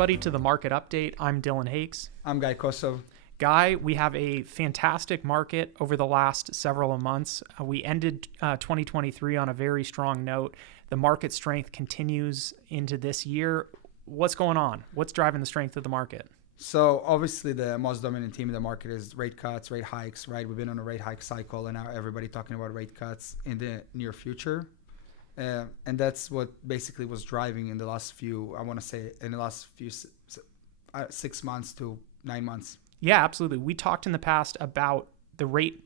everybody to the market update. I'm Dillon Hakes. I'm Guy Kosov. Guy, we have a fantastic market over the last several months. We ended 2023 on a very strong note. The market strength continues into this year. What's going on? What's driving the strength of the market? So obviously the most dominant theme in the market is rate cuts, rate hikes, right? We've been on a rate hike cycle and now everybody talking about rate cuts in the near future. And that's what basically was driving in the last few, 6 months to 9 months. Yeah, absolutely. We talked in the past about the rate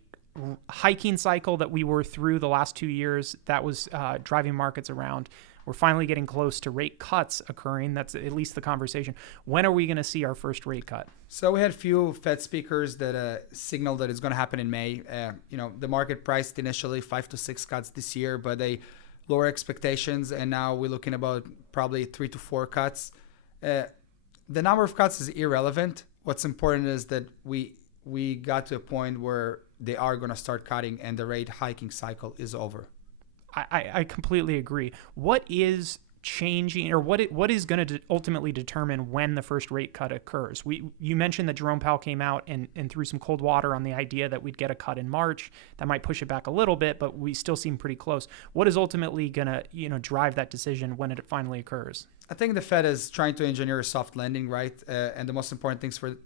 hiking cycle that we were through the last 2 years that was driving markets around. We're finally getting close to rate cuts occurring. That's at least the conversation. When are we going to see our first rate cut? So we had a few Fed speakers that signaled that it's going to happen in May. The market priced initially 5 to 6 cuts this year, but they lower expectations, and now we're looking about probably 3 to 4 cuts. The number of cuts is irrelevant. What's important is that we got to a point where they are going to start cutting and the rate hiking cycle is over. I completely agree. What is changing, or what is going to ultimately determine when the first rate cut occurs? You mentioned that Jerome Powell came out and threw some cold water on the idea that we'd get a cut in March. That might push it back a little bit, but we still seem pretty close. What is ultimately going to drive that decision when it finally occurs? I think the Fed is trying to engineer a soft landing, right? And the most important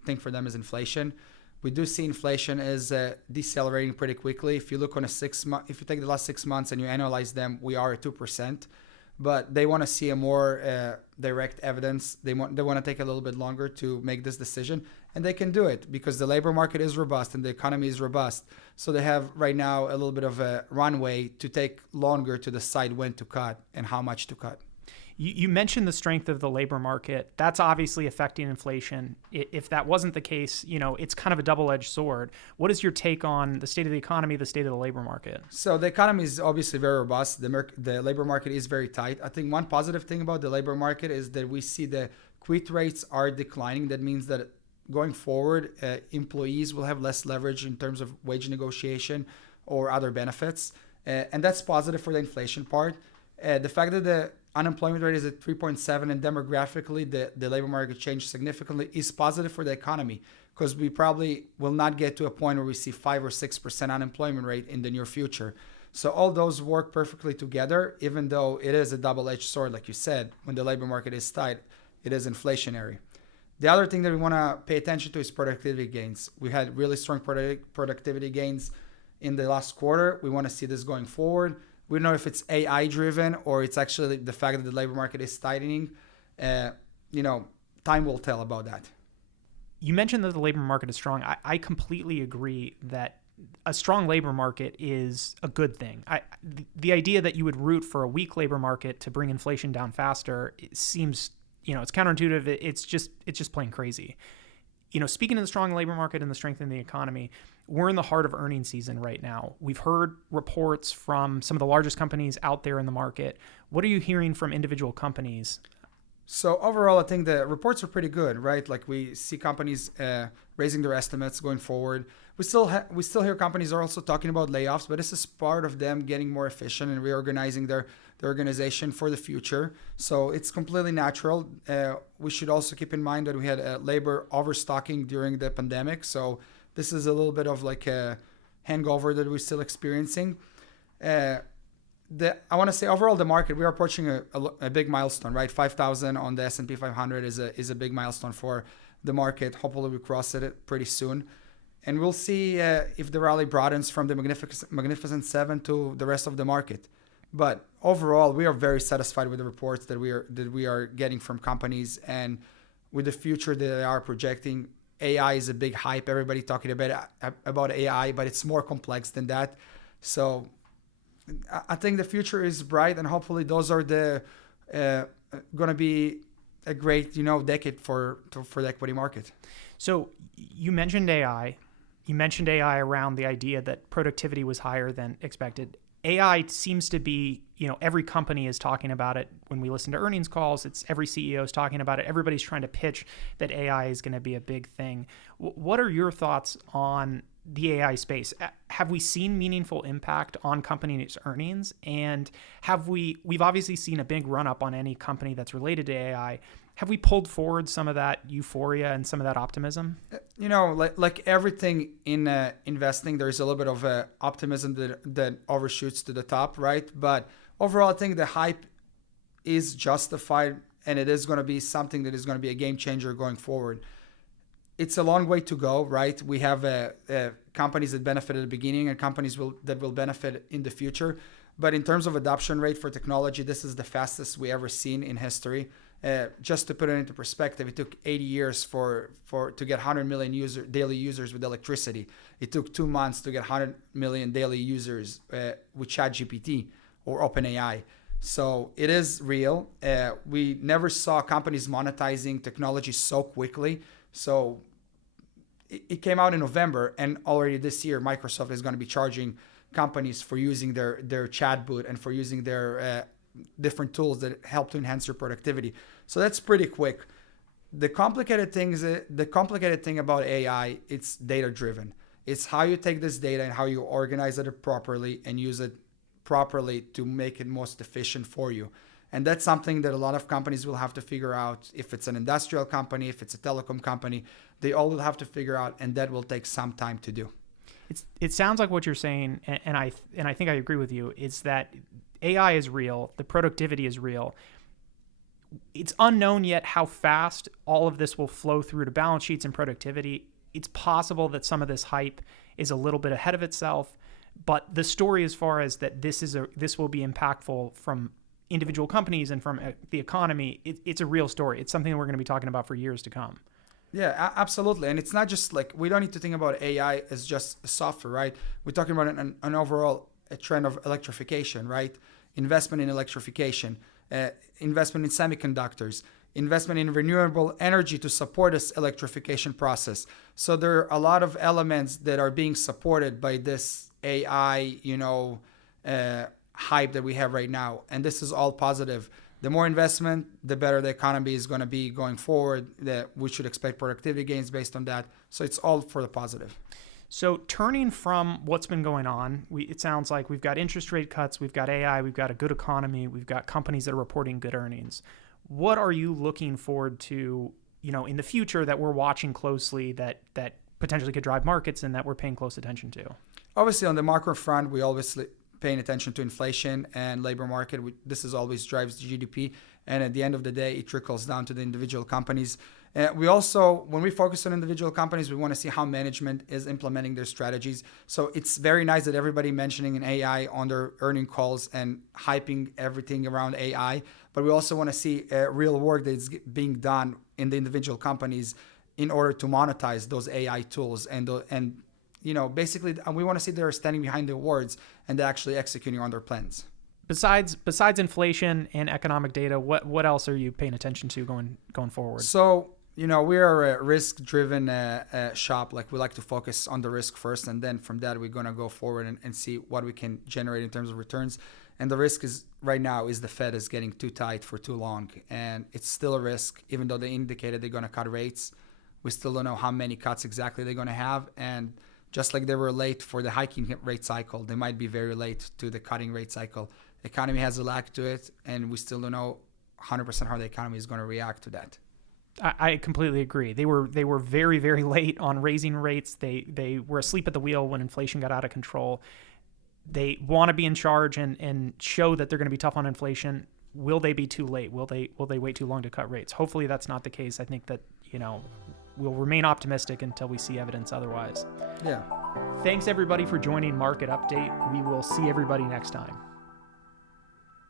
thing for them is inflation. We do see inflation is decelerating pretty quickly. If you look on if you take the last 6 months and you analyze them, we are at 2%. But they want to see a more direct evidence. They want to take a little bit longer to make this decision, and they can do it because the labor market is robust and the economy is robust. So they have right now a little bit of a runway to take longer to decide when to cut and how much to cut. You mentioned the strength of the labor market. That's obviously affecting inflation. If that wasn't the case, it's kind of a double-edged sword. What is your take on the state of the economy, the state of the labor market? So the economy is obviously very robust. The labor market is very tight. I think one positive thing about the labor market is that we see the quit rates are declining. That means that going forward, employees will have less leverage in terms of wage negotiation or other benefits. And that's positive for the inflation part. The fact that the unemployment rate is at 3.7 and demographically the labor market changed significantly is positive for the economy because we probably will not get to a point where we see 5 or 6% unemployment rate in the near future. So all those work perfectly together, even though it is a double-edged sword, like you said, when the labor market is tight, it is inflationary. The other thing that we want to pay attention to is productivity gains. We had really strong productivity gains in the last quarter. We want to see this going forward. We don't know if it's AI driven or it's actually the fact that the labor market is tightening. Time will tell about that. You mentioned that the labor market is strong. I completely agree that a strong labor market is a good thing. The idea that you would root for a weak labor market to bring inflation down faster, it seems, it's counterintuitive. It's just plain crazy. Speaking of the strong labor market and the strength in the economy, we're in the heart of earnings season right now. We've heard reports from some of the largest companies out there in the market. What are you hearing from individual companies? So overall, I think the reports are pretty good, right? Like we see companies raising their estimates going forward. We still hear companies are also talking about layoffs, but this is part of them getting more efficient and reorganizing their organization for the future. So it's completely natural. We should also keep in mind that we had labor overstocking during the pandemic. So this is a little bit of like a hangover that we're still experiencing. I want to say overall the market, we are approaching a big milestone, right? 5,000 on the S&P 500 is a big milestone for the market. Hopefully we cross it pretty soon. And we'll see if the rally broadens from the Magnificent Seven to the rest of the market. But overall, we are very satisfied with the reports that we are getting from companies and with the future that they are projecting. AI is a big hype. Everybody talking about AI, but it's more complex than that. So I think the future is bright, and hopefully those are going to be a great decade for the equity market. So you mentioned AI. You mentioned AI around the idea that productivity was higher than expected. AI seems to be, every company is talking about it. When we listen to earnings calls, it's every CEO is talking about it. Everybody's trying to pitch that AI is going to be a big thing. What are your thoughts on the AI space? Have we seen meaningful impact on companies' earnings? And we've obviously seen a big run up on any company that's related to AI. have we pulled forward some of that euphoria and some of that optimism? Like everything in investing, there's a little bit of optimism that overshoots to the top, right? But overall, I think the hype is justified, and it is going to be something that is going to be a game changer going forward. It's a long way to go, right? We have companies that benefit at the beginning and companies that will benefit in the future. But in terms of adoption rate for technology, this is the fastest we ever seen in history. Just to put it into perspective, it took 80 years to get 100 million daily users with electricity. It took 2 months to get 100 million daily users with ChatGPT or OpenAI. So it is real. We never saw companies monetizing technology so quickly. So it came out in November, and already this year, Microsoft is going to be charging companies for using their chatbot and for using their different tools that help to enhance your productivity. So that's pretty quick. The complicated thing about AI, it's data driven. It's how you take this data and how you organize it properly and use it properly to make it most efficient for you. And that's something that a lot of companies will have to figure out. If it's an industrial company, if it's a telecom company, they all will have to figure out, and that will take some time to do. It sounds like what you're saying, and I think I agree with you, is that AI is real, the productivity is real. It's unknown yet how fast all of this will flow through to balance sheets and productivity. It's possible that some of this hype is a little bit ahead of itself, but the story as far as that this will be impactful from individual companies and from the economy, it's a real story. It's something that we're going to be talking about for years to come. Yeah, absolutely. And it's not just like, we don't need to think about AI as just software, right? We're talking about an overall trend of electrification, right? Investment in electrification, investment in semiconductors, investment in renewable energy to support this electrification process. So there are a lot of elements that are being supported by this AI, hype that we have right now. And this is all positive. The more investment, the better the economy is going to be going forward. That we should expect productivity gains based on that. So it's all for the positive. So turning from what's been going on, it sounds like we've got interest rate cuts, we've got AI, we've got a good economy, we've got companies that are reporting good earnings. What are you looking forward to, in the future that we're watching closely that potentially could drive markets and that we're paying close attention to? Obviously, on the macro front, we obviously paying attention to inflation and labor market. This is always drives GDP. And at the end of the day, it trickles down to the individual companies. We also, when we focus on individual companies, we want to see how management is implementing their strategies. So it's very nice that everybody mentioning an AI on their earning calls and hyping everything around AI. But we also want to see real work that is being done in the individual companies in order to monetize those AI tools. And basically, we want to see they're standing behind their words and they're actually executing on their plans. Besides inflation and economic data, what else are you paying attention to going forward? So, we are a risk-driven shop. Like, we like to focus on the risk first, and then from that, we're going to go forward and see what we can generate in terms of returns. And the risk is right now is the Fed is getting too tight for too long. And it's still a risk, even though they indicated they're going to cut rates. We still don't know how many cuts exactly they're going to have. And just like they were late for the hiking rate cycle, they might be very late to the cutting rate cycle. The economy has a lag to it, and we still don't know 100% how the economy is going to react to that. I completely agree. They were very, very late on raising rates. They were asleep at the wheel when inflation got out of control. They want to be in charge and show that they're going to be tough on inflation. Will they be too late? Will they wait too long to cut rates? Hopefully that's not the case. I think that, we'll remain optimistic until we see evidence otherwise. Yeah. Thanks everybody for joining Market Update. We will see everybody next time.